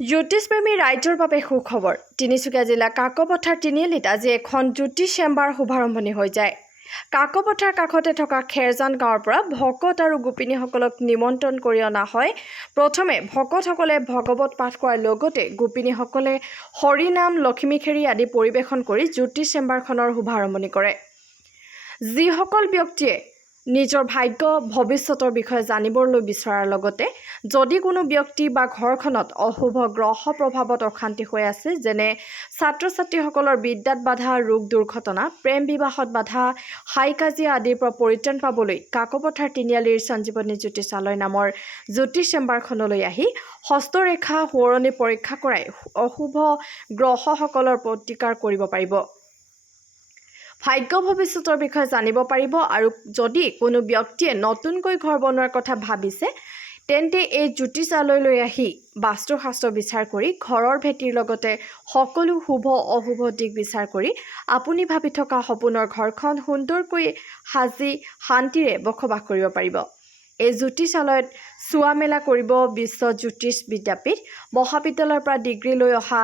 জ্যোতিষপ্ৰেমী ৰাইজৰ বাবে সুখবৰ। তিনিচুকীয়া জিলা কাকপথাৰ তিনিআলিত আজি এখন জ্যোতিষ চেম্বাৰ শুভাৰম্ভণি হৈ যায়। কাকপথাৰ কাষতে থকা খেৰজান গাঁৱৰ পৰা ভকত আৰু গোপিনীসকলক নিমন্ত্ৰণ কৰি অনা হয়। প্ৰথমে ভকতসকলে ভগৱত পাঠ কৰাৰ লগতে গোপিনীসকলে হৰিনাম, লখিমীখেৰী আদি পৰিৱেশন কৰি জ্যোতিষ চেম্বাৰখনৰ শুভাৰম্ভণি কৰে। যিসকল ব্যক্তিয়ে নিজৰ ভাগ্য ভৱিষ্যতৰ বিষয়ে জানিবলৈ বিচৰাৰ লগতে যদি কোনো ব্যক্তি বা ঘৰখনত অশুভ গ্ৰহ প্ৰভাৱত অশান্তি হৈ আছে, যেনে ছাত্ৰ ছাত্ৰীসকলৰ বিদ্যাত বাধা, ৰোগ দুৰ্ঘটনা, প্ৰেম বিবাহত বাধা, হাই কাজিয়া আদিৰ পৰা পৰিত্ৰাণ পাবলৈ কাকপথাৰ তিনিআলিৰ সঞ্জীৱনী জ্যোতিষালয় নামৰ জ্যোতিষ চেম্বাৰখনলৈ আহি হস্তৰেখা সোঁৱৰণি পৰীক্ষা কৰাই অশুভ গ্ৰহসকলৰ প্ৰতিকাৰ কৰিব পাৰিব, ভাগ্য ভৱিষ্যতৰ বিষয়ে জানিব পাৰিব। আৰু যদি কোনো ব্যক্তিয়ে নতুনকৈ ঘৰ বনোৱাৰ কথা ভাবিছে তেন্তে এই জ্যোতিষালয়লৈ আহি বাস্তুশাস্ত্ৰ বিচাৰ কৰি ঘৰৰ ভেটিৰ লগতে সকলো শুভ অশুভ দিশ বিচাৰ কৰি আপুনি ভাবি থকা সপোনৰ ঘৰখন সুন্দৰকৈ সাজি শান্তিৰে বসবাস কৰিব পাৰিব। এই জ্যোতিষালয়ত চোৱা মেলা কৰিব বিশ্ব জ্যোতিষ বিদ্যাপীঠ মহাবিদ্যালয়ৰ পৰা ডিগ্ৰী লৈ অহা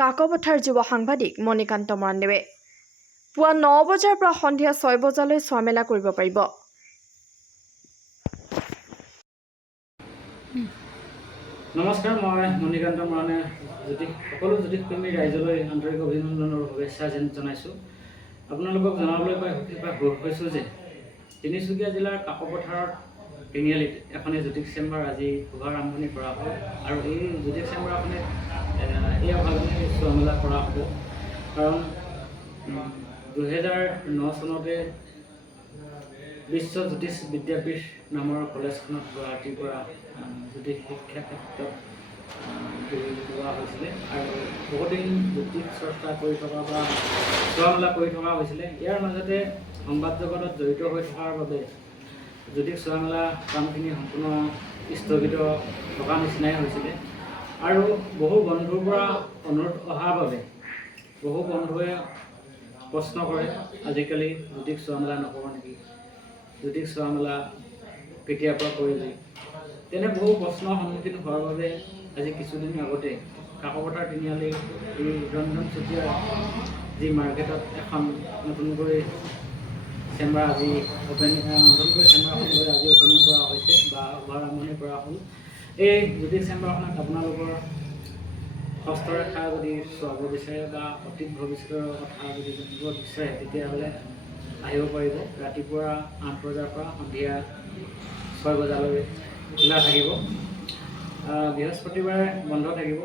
কাকপথাৰ যুৱ সাংবাদিক মণিকান্ত মৰাণদেৱে। পুৱা 9 বজাৰ পৰা সন্ধিয়া 6 বজালৈ চোৱা মেলা কৰিব পাৰিব। নমস্কাৰ, মই মণিকান্ত মৰাণে সকলো জ্যোতিষপ্ৰেমী ৰাইজলৈ আন্তৰিক অভিনন্দনৰ শুভেচ্ছা জনাইছোঁ। আপোনালোকক জনাবলৈ পাই হৈছোঁ যে তিনিচুকীয়া জিলাৰ কাকপথাৰৰ তিনিআলিত এখনি জ্যোতিষ চেম্বাৰ আজি শুভাৰম্ভণি কৰা হ'ব। আৰু এই জ্যোতিষ চেম্বাৰখনে এই অভাৱনে চোৱা মেলা কৰা হ'ব। কাৰণ 2009 চনতে বিশ্ব জ্যোতিষ বিদ্যাপীঠ নামৰ কলেজখনত গুৱাহাটীৰ পৰা জ্যোতিষ শিক্ষা ক্ষেত্ৰত লোৱা হৈছিলে আৰু বহুদিন জ্যোতিষ চৰ্চা কৰি থকা বা চোৱা মেলা কৰি থকা হৈছিলে। ইয়াৰ মাজতে সংবাদ জগতত জড়িত হৈ থকাৰ বাবে জ্যোতিষ চোৱা মেলা কামখিনি সম্পূৰ্ণ স্থগিত থকা নিচিনাই হৈছিলে। আৰু বহু বন্ধুৰ পৰা অনুৰোধ অহাৰ বাবে বহু বন্ধুৱে প্ৰশ্ন কৰে, আজিকালি জ্যোতিষ চোৱা মেলা নকৰোঁ নেকি, জ্যোতিষ চোৱা মেলা কেতিয়াৰ পৰা কৰিলে, তেনে বহু প্ৰশ্নৰ সন্মুখীন হোৱাৰ বাবে আজি কিছুদিন আগতে কাকপথাৰ তিনিআলি এই ৰঞ্জন চুতীয়া যি মাৰ্কেটত এখন নতুনকৈ চেম্বাৰ আজি নতুনকৈ চেম্বাৰখন লৈ আজি অপেনিং কৰা হৈছে বা শুভাৰম্ভণি কৰা হ'ল। এই জ্যোতিষ চেম্বাৰখনত আপোনালোকৰ হস্তৰেখা যদি চোৱাব বিচাৰে বা অতীত ভৱিষ্যতৰ কথা যদি জানিব বিচাৰে তেতিয়াহ'লে আহিব পাৰিব। ৰাতিপুৱা 8 বজাৰ পৰা সন্ধিয়া 6 বজালৈ খোলা থাকিব। বৃহস্পতিবাৰে বন্ধ থাকিব।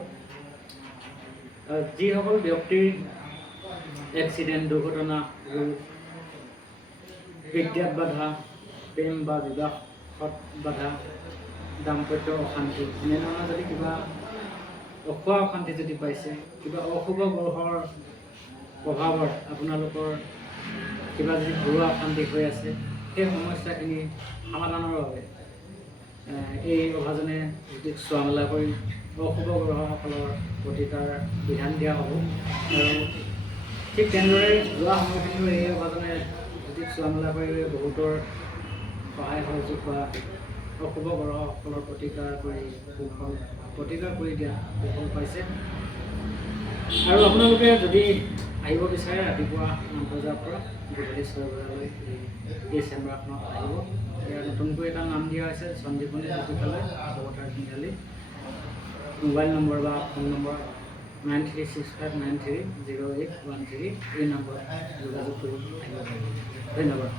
যিসকল ব্যক্তিৰ এক্সিডেণ্ট, দুৰ্ঘটনা, ৰোগ, বিদ্যাত বাধা, প্ৰেম বা বিবাহত বাধা, দাম্পত্য অশান্তি, এনেধৰণৰ যদি কিবা অখোৱা অশান্তি যদি পাইছে, কিবা অশুভ গ্ৰহৰ প্ৰভাৱত আপোনালোকৰ কিবা যদি ঘৰুৱা অশান্তি হৈ আছে, সেই সমস্যাখিনি সমাধানৰ বাবে এই অভাজনে জ্যোতিষ চোৱা মেলা কৰি অশুভ গ্ৰহসকলৰ প্ৰতিকাৰ বিধান দিয়া হ'ব। আৰু ঠিক তেনেদৰে যোৱা সময়খিনিও এই অভাজনে জ্যোতিষ চোৱা মেলা কৰি বহুতৰ সহায় সহযোগ বা অশুভ গ্ৰহসকলৰ প্ৰতিকাৰ কৰি দিয়া সুফল পাইছে। আৰু আপোনালোকে যদি আহিব বিচাৰে ৰাতিপুৱা 9 বজাৰ পৰা গধূলি 6 বজালৈ এই চেম্বাৰখনত আহিব। ইয়াৰ নতুনকৈ এটা নাম দিয়া হৈছে সঞ্জীৱনী জ্যোতিষালয় কাকপথাৰ তিনিআলি। মোবাইল নম্বৰ বা ফোন নম্বৰ 9365930813 এই নম্বৰত যোগাযোগ কৰি আহিব পাৰিব। ধন্যবাদ।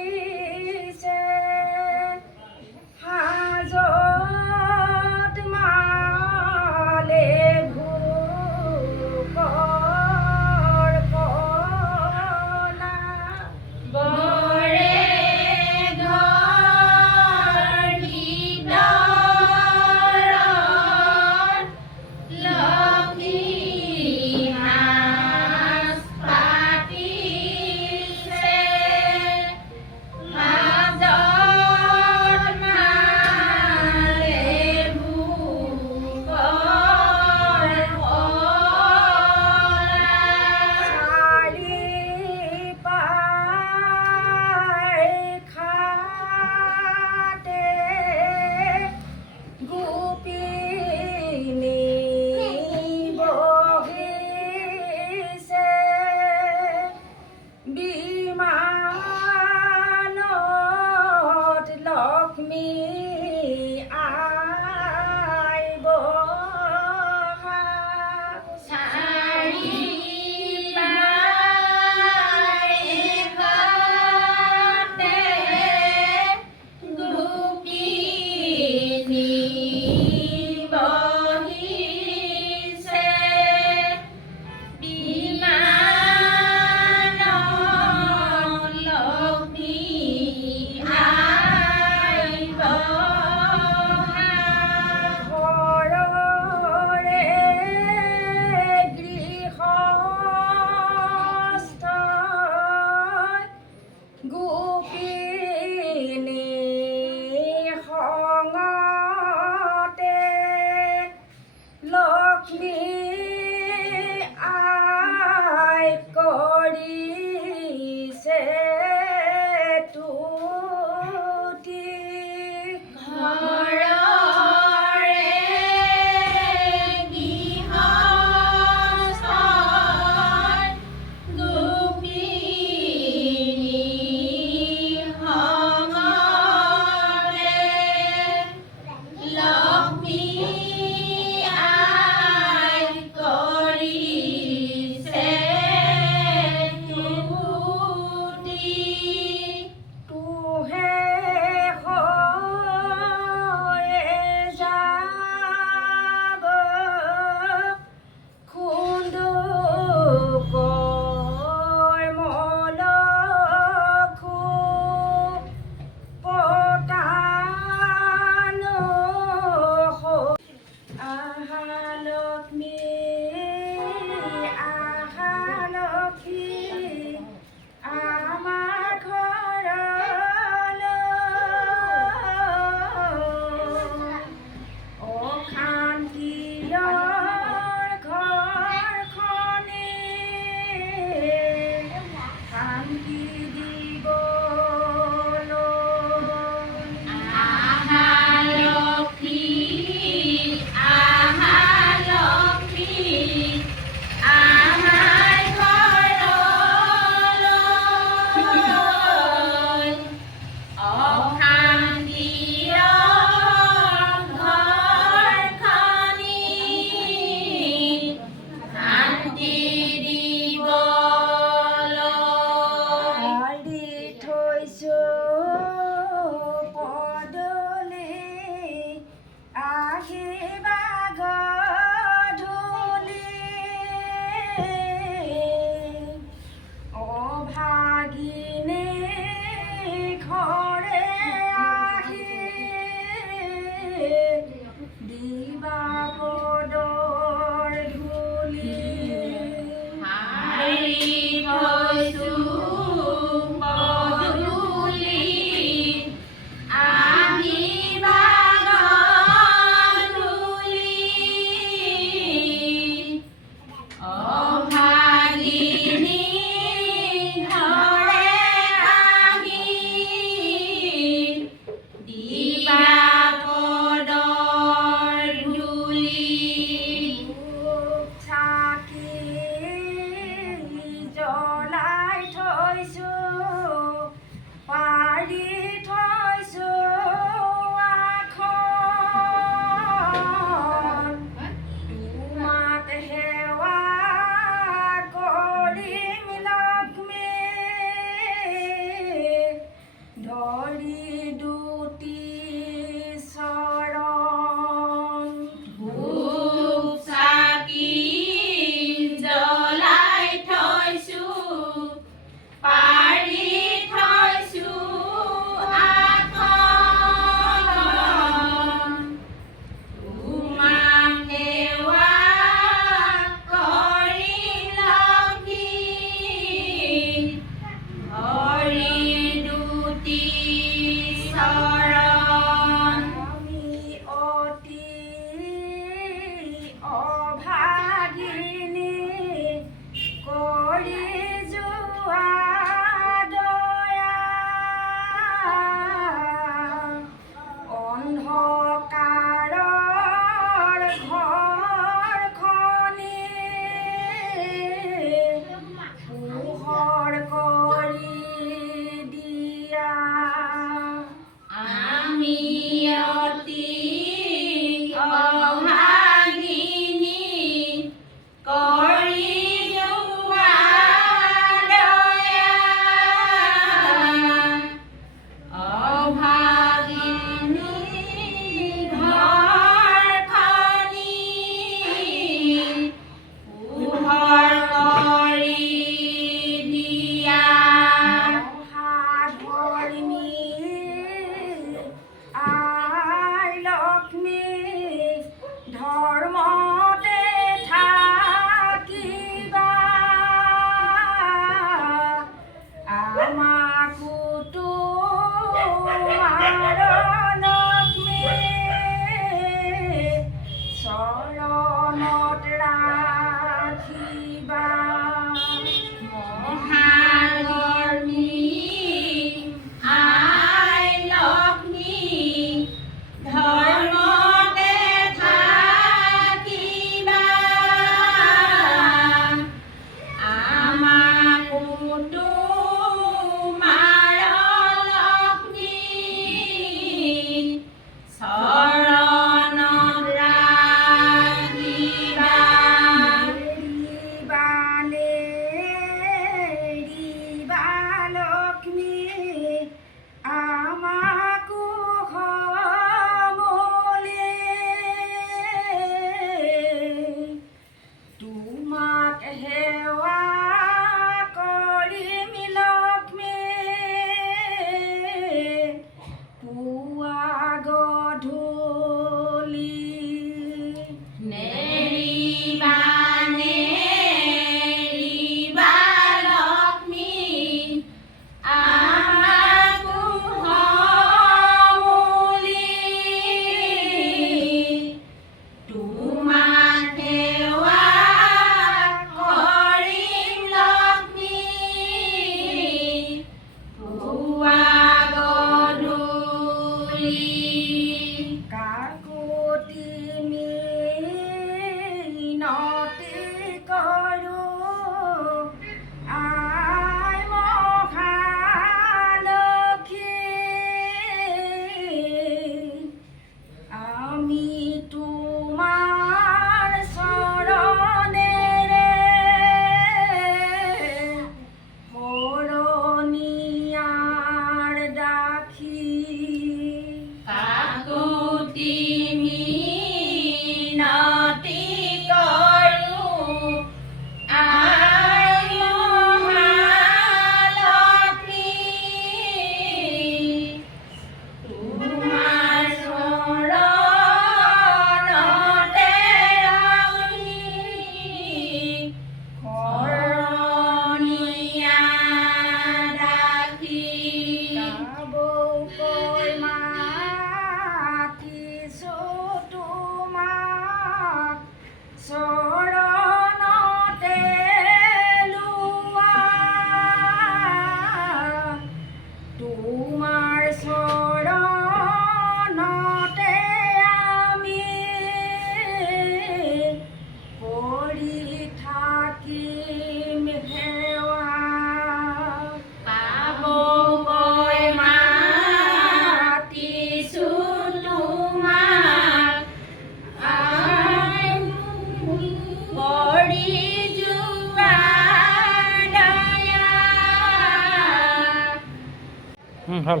ভাল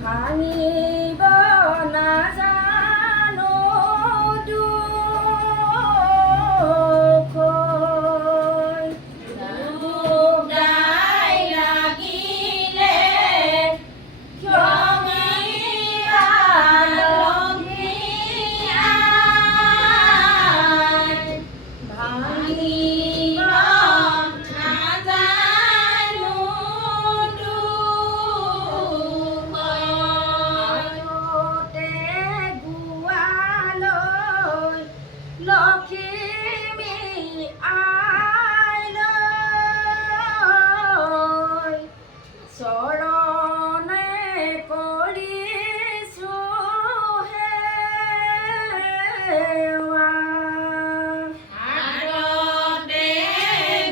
ভাঙিব নাজানো দুখ গাই লাগিলে ভাঙিব নাজানো দুখ আয়তে গুৱালৈ লখিমী আইলৈ চৰণে কৰিছোঁ সেৱা হাততে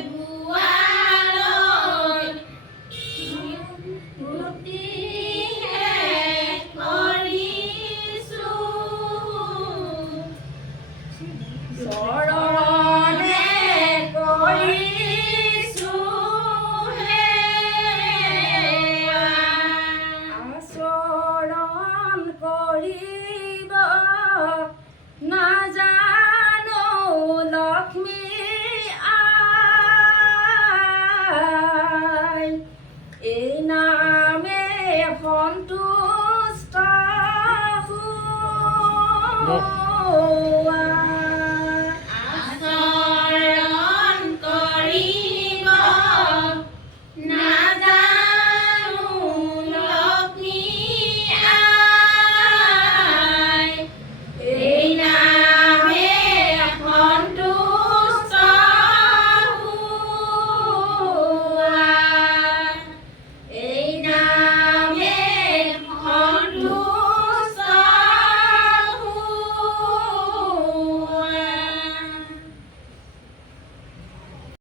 গুৱালৈ তুতিহে কৰিছোঁ চৰণে কৰিছোঁ সেৱা আচৰণ কৰিব নাজানো লক্ষ্মী আই এই নামে সন্তুষ্ট